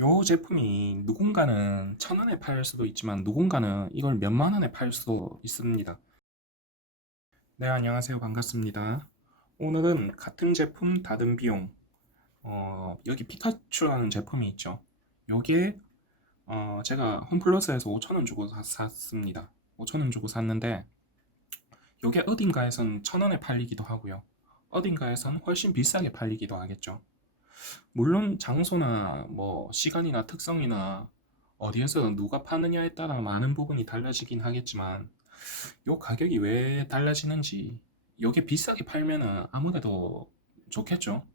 요 제품이 누군가는 1,000원에 팔 수도 있지만 누군가는 이걸 몇만 원에 팔 수도 있습니다. 네, 안녕하세요. 반갑습니다. 오늘은 같은 제품 다른 비용, 여기 피카츄라는 제품이 있죠. 요게 제가 홈플러스에서 5,000원 주고 샀습니다. 5,000원 주고 샀는데 요게 어딘가에선 1,000원에 팔리기도 하고요. 어딘가에선 훨씬 비싸게 팔리기도 하겠죠. 물론 장소나 뭐 시간이나 특성이나 어디에서 누가 파느냐에 따라 많은 부분이 달라지긴 하겠지만 요 가격이 왜 달라지는지, 요게 비싸게 팔면은 아무래도 좋겠죠.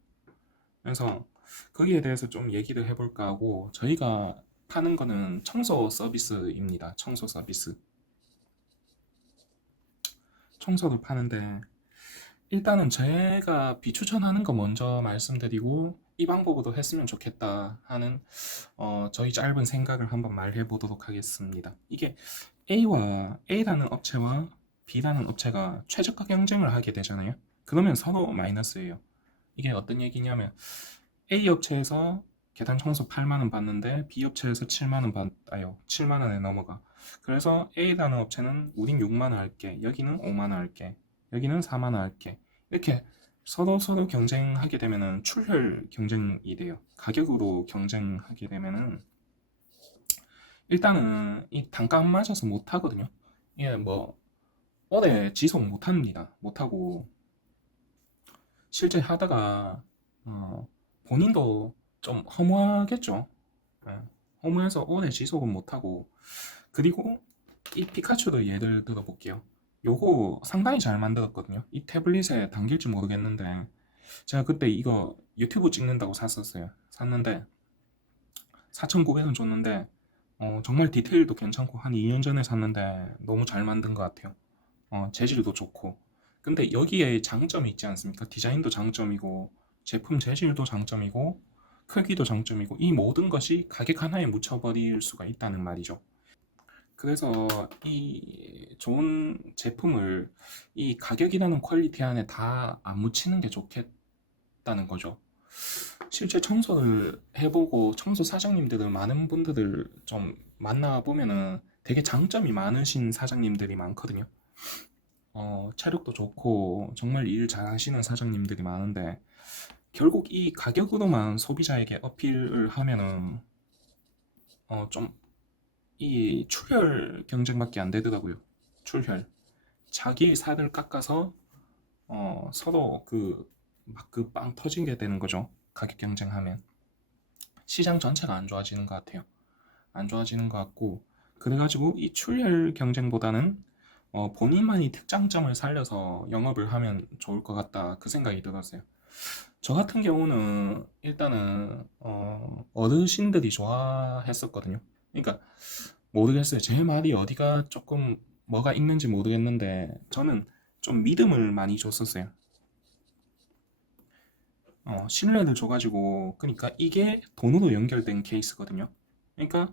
그래서 거기에 대해서 좀 얘기를 해볼까 하고, 저희가 파는 거는 청소 서비스입니다. 청소 서비스. 청소를 파는데 일단은 제가 비추천하는 거 먼저 말씀드리고 이 방법으로 했으면 좋겠다 하는 저희 짧은 생각을 한번 말해 보도록 하겠습니다. 이게 A라는 업체와 B라는 업체가 최저가 경쟁을 하게 되잖아요. 그러면 서로 마이너스예요. 이게 어떤 얘기냐면 A 업체에서 계단 청소 8만 원 받는데 B 업체에서 7만 원 받아요. 7만 원에 넘어가. 그래서 A라는 업체는 우린 6만 원 할게. 여기는 5만 원 할게. 여기는 4만 원 할게. 이렇게 서로 경쟁하게 되면은 출혈 경쟁이 돼요. 가격으로 경쟁하게 되면은 일단은 이 단가 안 맞아서 못 하거든요. 이게 뭐 오래 지속 못 합니다. 못 하고 실제 하다가 본인도 좀 허무하겠죠. 예, 허무해서 오래 지속은 못 하고. 그리고 이 피카츄도 예를 들어 볼게요. 요거 상당히 잘 만들었거든요. 이 태블릿에 담길지 모르겠는데 제가 그때 이거 유튜브 찍는다고 샀었어요. 샀는데 4,900원 줬는데 정말 디테일도 괜찮고 한 2년 전에 샀는데 너무 잘 만든 것 같아요. 재질도 좋고. 근데 여기에 장점이 있지 않습니까? 디자인도 장점이고 제품 재질도 장점이고 크기도 장점이고 이 모든 것이 가격 하나에 묻혀버릴 수가 있다는 말이죠. 그래서 이 좋은 제품을 이 가격이라는 퀄리티 안에 다 안 묻히는 게 좋겠다는 거죠. 실제 청소를 해보고 청소 사장님들을 많은 분들을 좀 만나보면은 되게 장점이 많으신 사장님들이 많거든요. 체력도 좋고 정말 일 잘하시는 사장님들이 많은데 결국 이 가격으로만 소비자에게 어필을 하면은 좀 이 출혈 경쟁밖에 안 되더라고요. 출혈. 자기 살을 깎아서 서로 그 막 그 빵 터지게 되는 거죠. 가격 경쟁하면 시장 전체가 안 좋아지는 것 같아요. 안 좋아지는 것 같고, 그래가지고 이 출혈 경쟁보다는 본인만이 특장점을 살려서 영업을 하면 좋을 것 같다, 그 생각이 들었어요. 저 같은 경우는 일단은 어르신들이 좋아했었거든요. 그러니까 모르겠어요. 제 말이 어디가 조금 뭐가 있는지 모르겠는데 저는 좀 믿음을 많이 줬었어요. 신뢰를 줘가지고, 그러니까 이게 돈으로 연결된 케이스거든요. 그러니까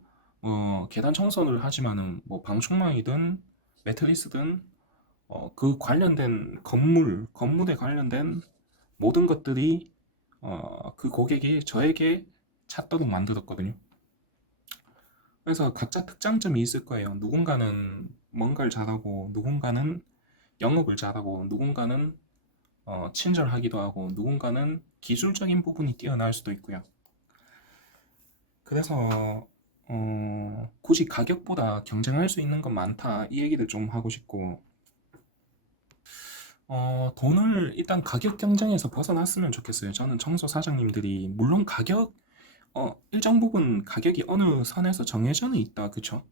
계단 청소를 하지만은 뭐 방충망이든 매트리스든 그 관련된 건물에 관련된 모든 것들이 그 고객이 저에게 찾도록 만들었거든요. 그래서 각자 특장점이 있을 거예요. 누군가는 뭔가를 잘하고, 누군가는 영업을 잘하고, 누군가는 친절하기도 하고, 누군가는 기술적인 부분이 뛰어날 수도 있고요. 그래서 굳이 가격보다 경쟁할 수 있는 건 많다, 이 얘기를 좀 하고 싶고, 돈을 일단 가격 경쟁에서 벗어났으면 좋겠어요. 저는 청소 사장님들이 물론 가격 일정 부분 가격이 어느 선에서 정해져는 있다, 그쵸?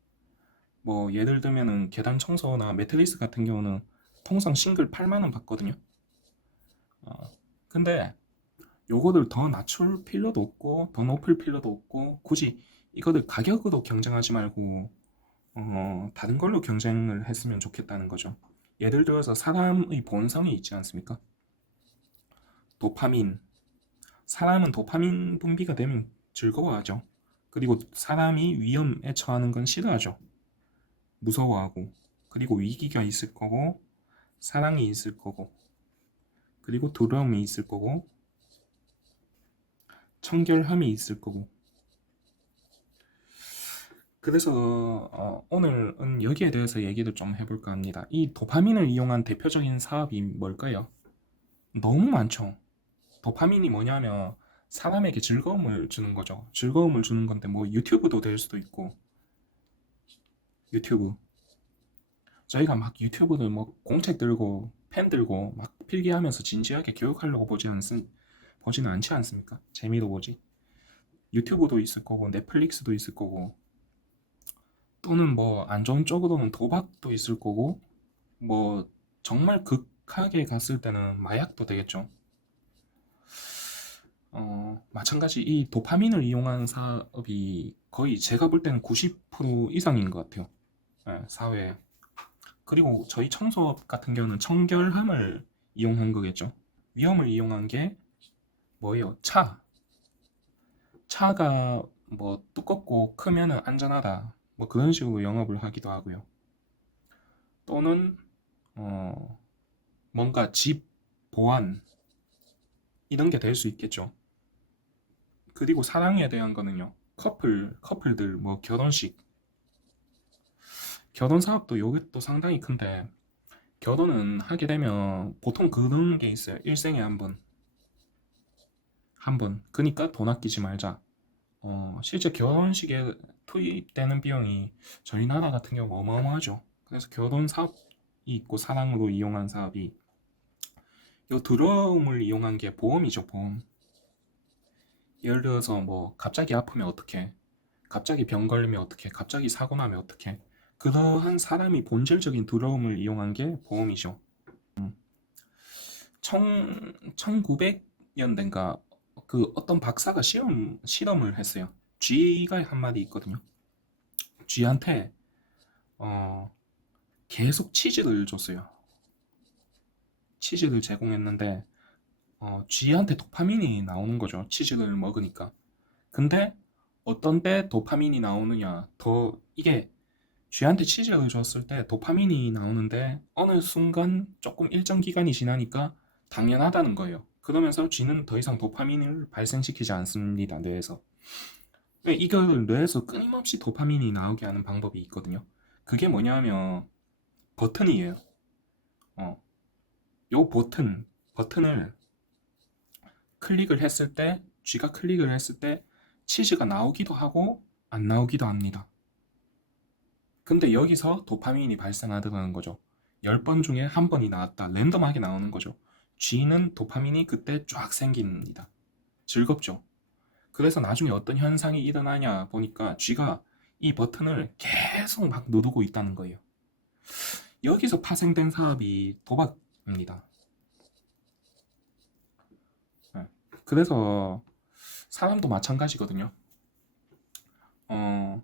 뭐 예를 들면은 계단 청소나 매트리스 같은 경우는 통상 싱글 8만 원 받거든요. 어, 근데 요거를 더 낮출 필요도 없고 더 높일 필요도 없고, 굳이 이거를 가격으로 경쟁하지 말고 다른 걸로 경쟁을 했으면 좋겠다는 거죠. 예를 들어서 사람의 본성이 있지 않습니까? 도파민. 사람은 도파민 분비가 되면 즐거워하죠. 그리고 사람이 위험에 처하는 건 싫어하죠. 무서워하고. 그리고 위기가 있을 거고, 사랑이 있을 거고, 그리고 두려움이 있을 거고, 청결함이 있을 거고. 그래서 오늘은 여기에 대해서 얘기를 좀 해볼까 합니다. 이 도파민을 이용한 대표적인 사업이 뭘까요? 너무 많죠. 도파민이 뭐냐면 사람에게 즐거움을 주는 거죠. 즐거움을 주는 건데 뭐 유튜브도 될 수도 있고 유튜브. 저희가 막 유튜브를 뭐 공책 들고 펜 들고 막 필기하면서 진지하게 교육하려고 보지는 않지 않습니까? 재미로 보지. 유튜브도 있을 거고 넷플릭스도 있을 거고 또는 뭐 안 좋은 쪽으로는 도박도 있을 거고 뭐 정말 극하게 갔을 때는 마약도 되겠죠. 마찬가지 이 도파민을 이용한 사업이 거의 제가 볼 때는 90% 이상인 것 같아요. 예, 사회에. 그리고 저희 청소업 같은 경우는 청결함을 이용한 거겠죠. 위험을 이용한 게 뭐예요? 차가 뭐 두껍고 크면은 안전하다. 뭐 그런 식으로 영업을 하기도 하고요. 또는 어, 뭔가 집 보안 이런 게 될 수 있겠죠. 그리고 사랑에 대한 거는요. 커플들 뭐 결혼 사업도 이것도 상당히 큰데 결혼은 하게 되면 보통 그런 게 있어요. 일생에 한 번. 그러니까 돈 아끼지 말자. 실제 결혼식에 투입되는 비용이 저희 나라 같은 경우 어마어마하죠. 그래서 결혼 사업이 있고 사랑으로 이용한 사업이 요 두려움을 이용한 게 보험이죠, 보험. 예를 들어서 뭐 갑자기 아프면 어떡해? 갑자기 병 걸리면 어떡해? 갑자기 사고 나면 어떡해? 그러한 사람이 본질적인 두려움을 이용한 게 보험이죠. 1900년대인가 그 어떤 박사가 실험을 했어요. 쥐가 한 마리 있거든요. 쥐한테 어, 계속 치즈를 줬어요. 치즈를 제공했는데 쥐한테 도파민이 나오는 거죠. 치즈를 먹으니까. 근데 어떤 때 도파민이 나오느냐? 더 이게 쥐한테 치즈를 줬을 때 도파민이 나오는데 어느 순간 조금 일정 기간이 지나니까 당연하다는 거예요. 그러면서 쥐는 더 이상 도파민을 발생시키지 않습니다. 뇌에서. 이걸 뇌에서 끊임없이 도파민이 나오게 하는 방법이 있거든요. 그게 뭐냐면 버튼이에요. 어, 요 버튼을 클릭을 했을 때 쥐가 클릭을 했을 때 치즈가 나오기도 하고 안 나오기도 합니다. 근데 여기서 도파민이 발생하더라는 거죠. 10번 중에 한 번이 나왔다. 랜덤하게 나오는 거죠. 쥐는 도파민이 그때 쫙 생깁니다. 즐겁죠. 그래서 나중에 어떤 현상이 일어나냐 보니까 쥐가 이 버튼을 계속 막 누르고 있다는 거예요. 여기서 파생된 사업이 도박입니다. 네. 그래서 사람도 마찬가지거든요. 어,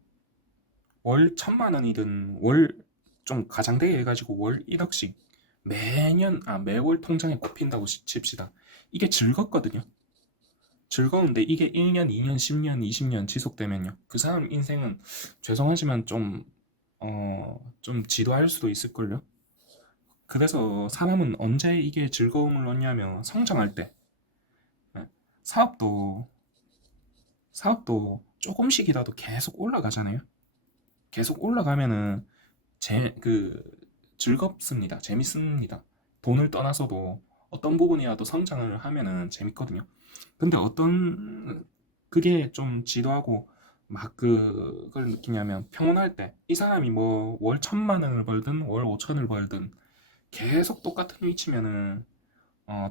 월 1000만 원이든 월 좀 가장되게 해가지고 월 1억씩 매월 통장에 꼽힌다고 칩시다. 이게 즐겁거든요. 즐거운데 이게 1년, 2년, 10년, 20년 지속되면요. 그 사람 인생은 죄송하지만 좀 지루할 수도 있을걸요. 그래서 사람은 언제 이게 즐거움을 얻냐면 성장할 때. 네. 사업도, 사업도 조금씩이라도 계속 올라가잖아요. 계속 올라가면은 그 즐겁습니다. 재밌습니다. 돈을 떠나서도 어떤 부분이라도 성장을 하면은 재밌거든요. 근데 어떤 그게 좀 지루하고 막 그걸 느끼냐면 평온할 때 이 사람이 뭐 월 1000만 원을 벌든 월 5천을 벌든 계속 똑같은 위치면은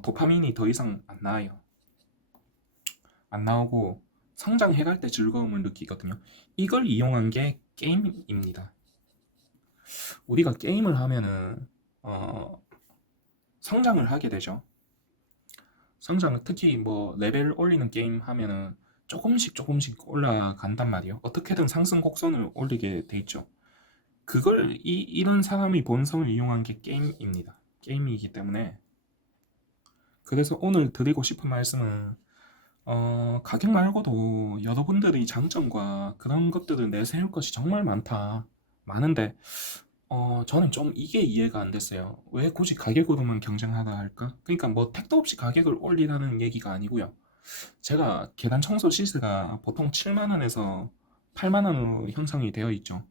도파민이 더 이상 안 나와요. 안 나오고 성장해갈 때 즐거움을 느끼거든요. 이걸 이용한 게 게임입니다. 우리가 게임을 하면은 어, 성장을 하게 되죠. 성장을 특히 뭐 레벨 올리는 게임 하면은 조금씩 올라간단 말이에요. 어떻게든 상승 곡선을 올리게 돼 있죠. 그걸 이런 사람의 본성을 이용한 게 게임입니다. 게임이기 때문에 그래서 오늘 드리고 싶은 말씀은 가격 말고도 여러분들의 장점과 그런 것들을 내세울 것이 정말 많은데 저는 좀 이게 이해가 안 됐어요. 왜 굳이 가격으로만 경쟁하다 할까? 그러니까 뭐 택도 없이 가격을 올리라는 얘기가 아니고요. 제가 계단 청소 시세가 보통 7만 원에서 8만 원으로 형성이 되어 있죠.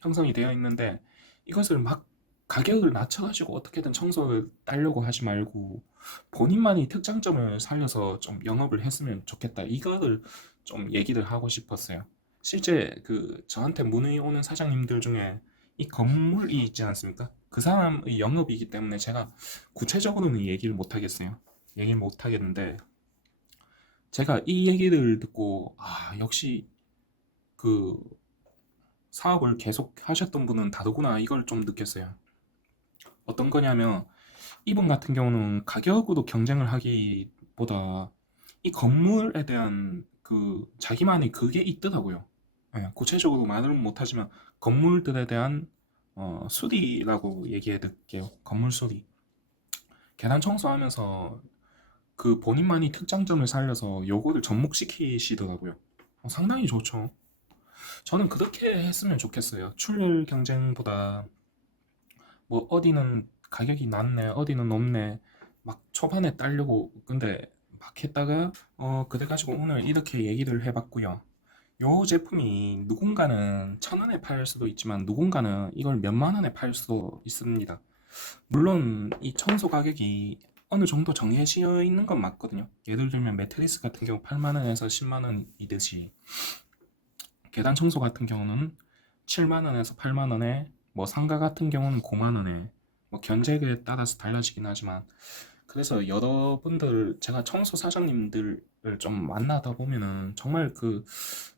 형성이 되어 있는데 이것을 막 가격을 낮춰가지고 어떻게든 청소를 따려고 하지 말고 본인만이 특장점을 살려서 좀 영업을 했으면 좋겠다. 이거를 좀 얘기를 하고 싶었어요. 실제 그 저한테 문의 오는 사장님들 중에 이 건물이 있지 않습니까? 그 사람의 영업이기 때문에 제가 구체적으로는 얘기를 못 하겠어요. 얘기를 못 하겠는데 제가 이 얘기를 듣고 역시 그 사업을 계속 하셨던 분은 다르구나 이걸 좀 느꼈어요. 어떤 거냐면 이분 같은 경우는 가격으로 경쟁을 하기보다 이 건물에 대한 그 자기만의 그게 있더라고요. 예, 구체적으로 말은 못하지만 건물들에 대한 수리라고 얘기해 드릴게요. 건물 수리. 계단 청소하면서 그 본인만이 특장점을 살려서 요거를 접목시키시더라고요. 상당히 좋죠. 저는 그렇게 했으면 좋겠어요. 출혈 경쟁보다 뭐 어디는 가격이 낮네, 어디는 높네, 막 초반에 따려고 근데 막 했다가 그래가지고 오늘 이렇게 얘기를 해봤고요. 요 제품이 누군가는 1,000원에 팔 수도 있지만 누군가는 이걸 몇만 원에 팔 수도 있습니다. 물론 이 청소 가격이 어느 정도 정해져 있는 건 맞거든요. 예를 들면 매트리스 같은 경우 8만 원에서 10만 원이듯이 계단 청소 같은 경우는 7만 원에서 8만 원에 뭐 상가 같은 경우는 9만 원에 뭐 견적에 따라서 달라지긴 하지만 그래서 여러분들 제가 청소 사장님들을 좀 만나다 보면은 정말 그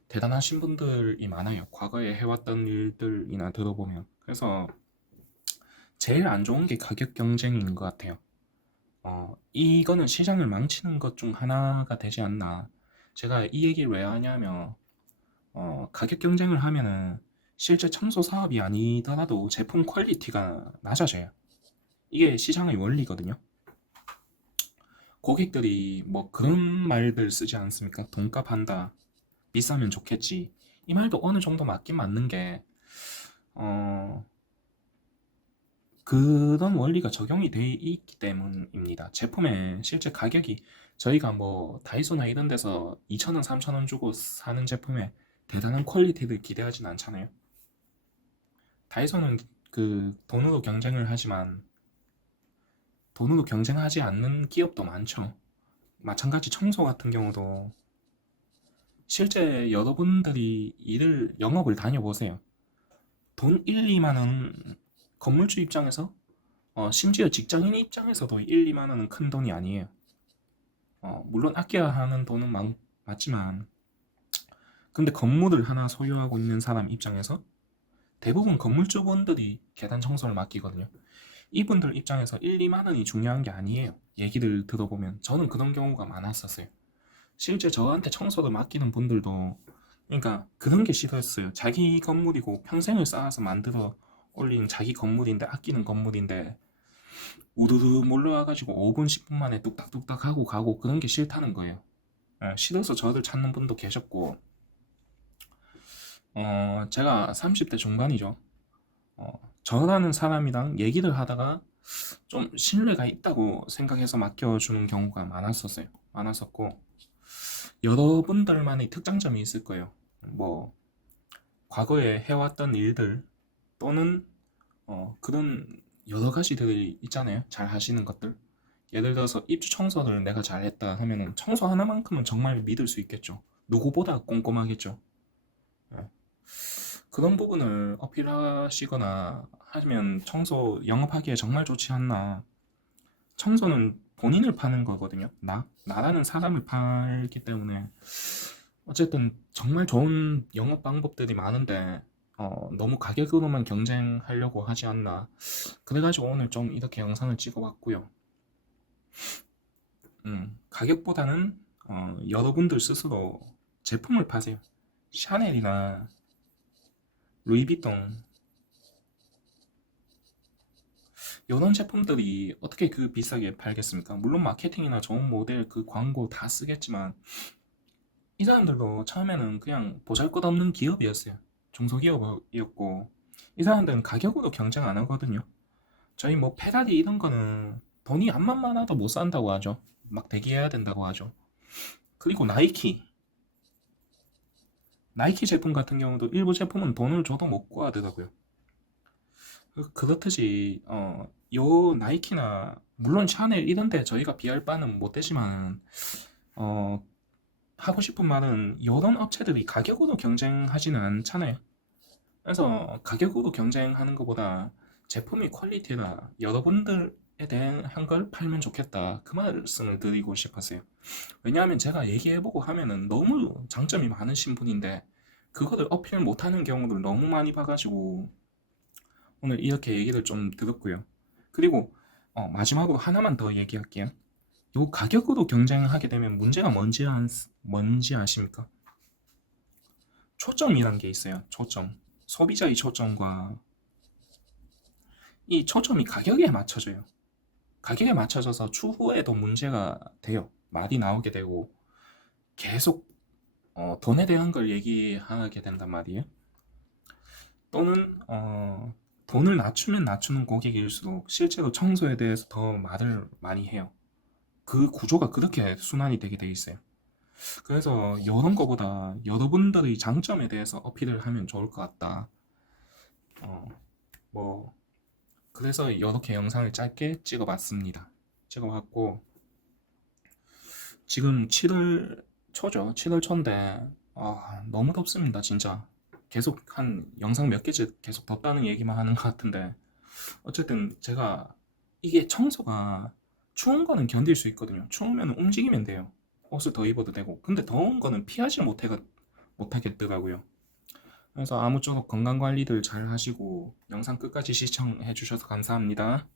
대단하신 분들이 많아요. 과거에 해왔던 일들이나 들어보면 그래서 제일 안 좋은 게 가격 경쟁인 것 같아요. 이거는 시장을 망치는 것 중 하나가 되지 않나. 제가 이 얘기를 왜 하냐면 가격 경쟁을 하면은 실제 청소 사업이 아니더라도 제품 퀄리티가 낮아져요. 이게 시장의 원리거든요. 고객들이 뭐 그런 말들 쓰지 않습니까? 돈값 한다. 비싸면 좋겠지. 이 말도 어느 정도 맞긴 맞는 게, 어, 그런 원리가 적용이 돼 있기 때문입니다. 제품의 실제 가격이 저희가 뭐 다이소나 이런 데서 2,000원, 3,000원 주고 사는 제품에 대단한 퀄리티를 기대하진 않잖아요. 다이소는 그 돈으로 경쟁을 하지만 돈으로 경쟁하지 않는 기업도 많죠. 마찬가지 청소 같은 경우도 실제 여러분들이 일을 영업을 다녀보세요. 돈 1, 2만 원 건물주 입장에서 심지어 직장인 입장에서도 1, 2만 원은 큰 돈이 아니에요. 물론 아껴야 하는 돈은 맞지만 근데 건물을 하나 소유하고 있는 사람 입장에서 대부분 건물주분들이 계단 청소를 맡기거든요. 이분들 입장에서 1, 2만 원이 중요한 게 아니에요. 얘기를 들어보면 저는 그런 경우가 많았었어요. 실제 저한테 청소를 맡기는 분들도 그러니까 그런 게 싫었어요. 자기 건물이고 평생을 쌓아서 만들어 올린 자기 건물인데 아끼는 건물인데 우르르 몰려와가지고 5분 10분 만에 뚝딱뚝딱 하고 가고 그런 게 싫다는 거예요. 싫어서 저를 찾는 분도 계셨고 제가 30대 중반이죠. 저라는 사람이랑 얘기를 하다가 좀 신뢰가 있다고 생각해서 맡겨주는 경우가 많았었어요. 많았었고 여러분들만의 특장점이 있을 거예요. 뭐 과거에 해왔던 일들 또는 그런 여러 가지들이 있잖아요. 잘 하시는 것들. 예를 들어서 입주 청소를 내가 잘했다 하면은 청소 하나만큼은 정말 믿을 수 있겠죠. 누구보다 꼼꼼하겠죠. 예. 그런 부분을 어필하시거나 하면 청소 영업하기에 정말 좋지 않나. 청소는 본인을 파는 거거든요. 나라는 사람을 팔기 때문에 어쨌든 정말 좋은 영업 방법들이 많은데 너무 가격으로만 경쟁하려고 하지 않나. 그래가지고 오늘 좀 이렇게 영상을 찍어봤고요. 가격보다는 여러분들 스스로 제품을 파세요. 샤넬이나 루이비통 이런 제품들이 어떻게 그 비싸게 팔겠습니까? 물론 마케팅이나 좋은 모델 그 광고 다 쓰겠지만 이 사람들도 처음에는 그냥 보잘것없는 기업이었어요. 중소기업이었고 이 사람들은 가격으로 경쟁 안 하거든요. 저희 뭐 페라리 이런 거는 돈이 암만 많아도 못 산다고 하죠. 막 대기해야 된다고 하죠. 그리고 나이키 제품 같은 경우도 일부 제품은 돈을 줘도 못 구하더라고요. 그렇듯이 요 나이키나 물론 샤넬 이런 데 저희가 비할 바는 못 되지만 어, 하고 싶은 말은 이런 업체들이 가격으로 경쟁하지는 않잖아요. 그래서 가격으로 경쟁하는 것보다 제품이 퀄리티나 여러분들에 대한 걸 팔면 좋겠다. 그 말씀을 드리고 싶었어요. 왜냐하면 제가 얘기해보고 하면은 너무 장점이 많으신 분인데 그거를 어필 못하는 경우를 너무 많이 봐가지고 오늘 이렇게 얘기를 좀 들었고요. 그리고 마지막으로 하나만 더 얘기할게요. 요 가격으로 경쟁하게 되면 문제가 뭔지 아십니까? 초점이란 게 있어요. 초점. 소비자의 초점과 이 초점이 가격에 맞춰져요. 가격에 맞춰져서 추후에도 문제가 돼요. 말이 나오게 되고 계속 돈에 대한 걸 얘기하게 된단 말이에요. 또는 돈을 낮추면 낮추는 고객일수록 실제로 청소에 대해서 더 말을 많이 해요. 그 구조가 그렇게 순환이 되게 돼 있어요. 그래서 이런 거보다 여러분들의 장점에 대해서 어필을 하면 좋을 것 같다. 어, 뭐 그래서 이렇게 영상을 짧게 찍어봤습니다. 찍어봤고 지금 7월 초죠. 7월 초인데 너무 덥습니다. 진짜 계속 한 영상 몇 개째 계속 덥다는 얘기만 하는 것 같은데 어쨌든 제가 이게 청소가 추운 거는 견딜 수 있거든요. 추우면 움직이면 돼요. 옷을 더 입어도 되고 근데 더운 거는 피하지 못하겠더라고요. 그래서 아무쪼록 건강 관리들 잘 하시고 영상 끝까지 시청해 주셔서 감사합니다.